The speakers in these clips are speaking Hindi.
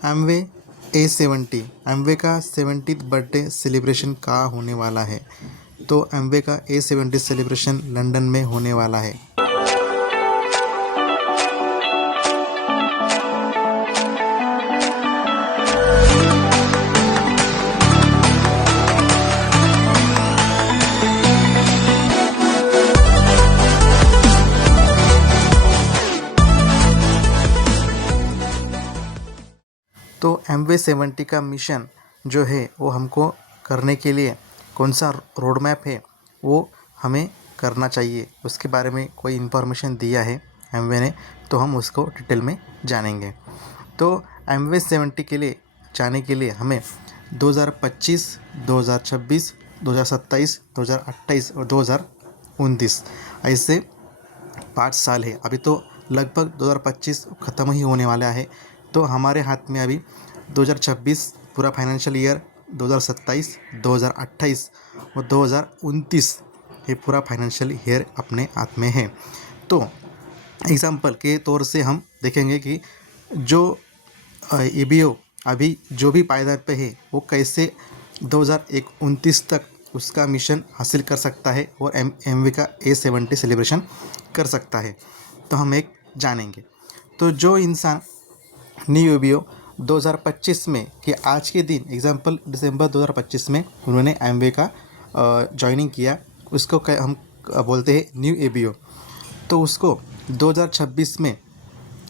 एमवे A70 एमवे का 70th बर्थडे सेलिब्रेशन कहाँ होने वाला है। तो एमवे का A70 सेलिब्रेशन लंदन में होने वाला है। तो MV70 का मिशन जो है वो हमको करने के लिए कौन सा रोड मैप है वो हमें करना चाहिए, उसके बारे में कोई इन्फॉर्मेशन दिया है एमवे ने, तो हम उसको डिटेल में जानेंगे। तो MV70 के लिए जाने के लिए हमें 2025, 2026, 2027, 2028 और 2029 ऐसे 5 साल है। अभी तो लगभग 2025 ख़त्म ही होने वाला है। तो हमारे हाथ में अभी 2026 पूरा फाइनेंशियल ईयर, 2027, 2028 और 2029 ये पूरा फाइनेंशियल ईयर अपने हाथ में है। तो एग्ज़ाम्पल के तौर से हम देखेंगे कि जो EBO अभी जो भी पायदान पे है वो कैसे 2029 तक उसका मिशन हासिल कर सकता है और एमवे का A70 सेलिब्रेशन कर सकता है, तो हम एक जानेंगे। तो जो इंसान न्यू EBO 2025 में कि आज के दिन एग्जांपल दिसंबर 2025 में उन्होंने एमवे का ज्वाइनिंग किया, उसको हम बोलते हैं न्यू EBO। तो उसको 2026 में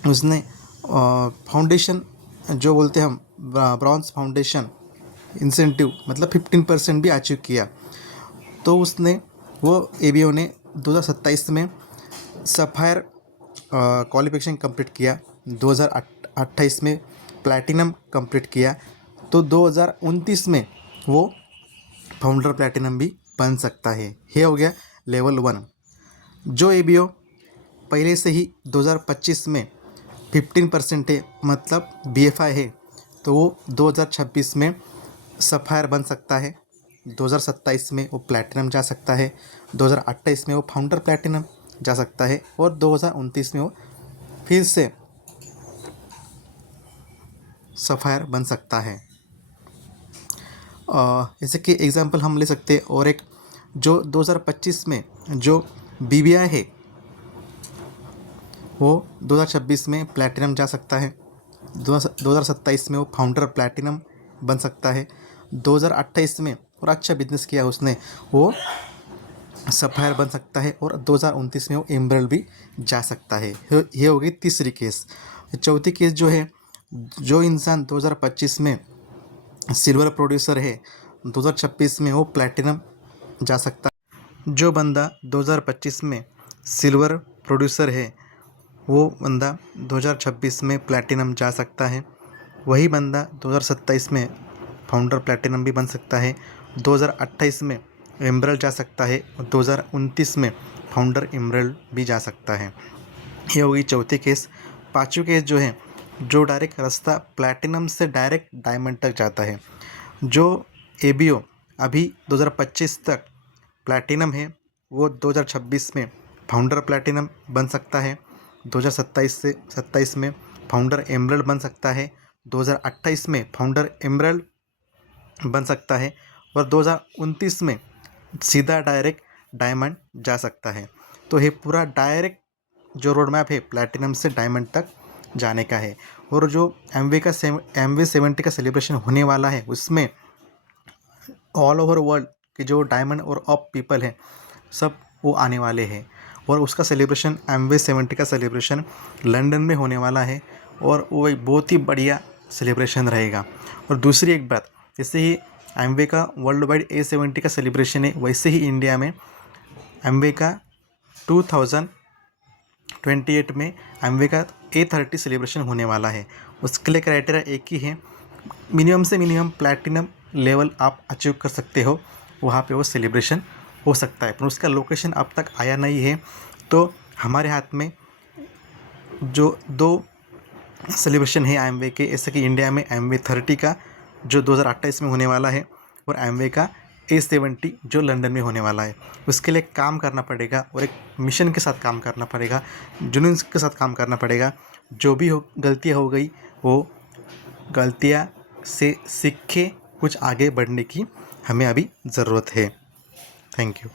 उसने फाउंडेशन जो बोलते हैं हम ब्रॉन्ज फाउंडेशन इंसेंटिव मतलब 15% भी अचीव किया। तो उसने वो EBO ने 2027 में सफ़ायर क्वालिफिकेशन कंप्लीट किया, 2028 में प्लैटिनम कंप्लीट किया। तो 2029 में वो फाउंडर प्लैटिनम भी बन सकता है। ये हो गया लेवल 1। जो EBO पहले से ही 2025 में 15% है मतलब BFI है, तो वो 2026 में सफ़ायर बन सकता है, 2027 में वो प्लैटिनम जा सकता है, 2028 में वो फाउंडर प्लैटिनम जा सकता है और 2029 में वो फिर से सफ़ायर बन सकता है। जैसे कि एग्ज़ाम्पल हम ले सकते हैं। और एक जो 2025 में जो BBI है वो 2026 में प्लैटिनम जा सकता है, 2027 में वो फाउंडर प्लैटिनम बन सकता है, 2028 में और अच्छा बिजनेस किया उसने वो सफ़ायर बन सकता है और 2029 में वो एमरल्ड भी जा सकता है। ये हो गई तीसरी केस। चौथी केस जो है, जो इंसान 2025 में सिल्वर प्रोड्यूसर है, 2026 में वो प्लैटिनम जा सकता है। जो बंदा 2025 में सिल्वर प्रोड्यूसर है वो बंदा 2026 में प्लैटिनम जा सकता है। वही बंदा 2027 में फाउंडर प्लैटिनम भी बन सकता है, 2028 में एमरल्ड जा सकता है और 2029 में फाउंडर एमरल्ड भी जा सकता है। ये होगी चौथी केस। पांचवी केस जो है, जो डायरेक्ट रास्ता प्लैटिनम से डायरेक्ट डायमंड तक जाता है। जो EBO अभी 2025 तक प्लैटिनम है वो 2026 में फाउंडर प्लैटिनम बन सकता है, 2027 से 27 में फाउंडर एमरल्ड बन सकता है, 2028 में फाउंडर एमरल्ड बन सकता है और 2029 में सीधा डायरेक्ट डायमंड जा सकता है। तो ये पूरा डायरेक्ट जो रोड मैप है प्लैटिनम से डायमंड तक जाने का है। और जो MV70 का सेलिब्रेशन होने वाला है उसमें ऑल ओवर वर्ल्ड के जो डायमंड और अप पीपल हैं सब वो आने वाले हैं। और उसका सेलिब्रेशन MV70 का सेलिब्रेशन लंदन में होने वाला है और वो एक बहुत ही बढ़िया सेलिब्रेशन रहेगा। और दूसरी एक बात, जैसे ही एमवे का वर्ल्ड वाइड A70 का सेलिब्रेशन है, वैसे ही इंडिया में एमवे का 2028 में एमवे का A30 सेलिब्रेशन होने वाला है। उसके लिए क्राइटेरिया एक ही है, मिनिमम से मिनिमम प्लैटिनम लेवल आप अचीव कर सकते हो, वहाँ पे वो सेलिब्रेशन हो सकता है। पर उसका लोकेशन अब तक आया नहीं है। तो हमारे हाथ में जो 2 सेलिब्रेशन है एमवे के, ऐसे कि इंडिया में MV30 का जो 2028 में होने वाला है और एमवे का A70 जो लंदन में होने वाला है। उसके लिए काम करना पड़ेगा और एक मिशन के साथ काम करना पड़ेगा, जुनून के साथ काम करना पड़ेगा। जो भी हो गलतियाँ हो गई वो गलतियाँ से सीख के कुछ आगे बढ़ने की हमें अभी ज़रूरत है। Thank you.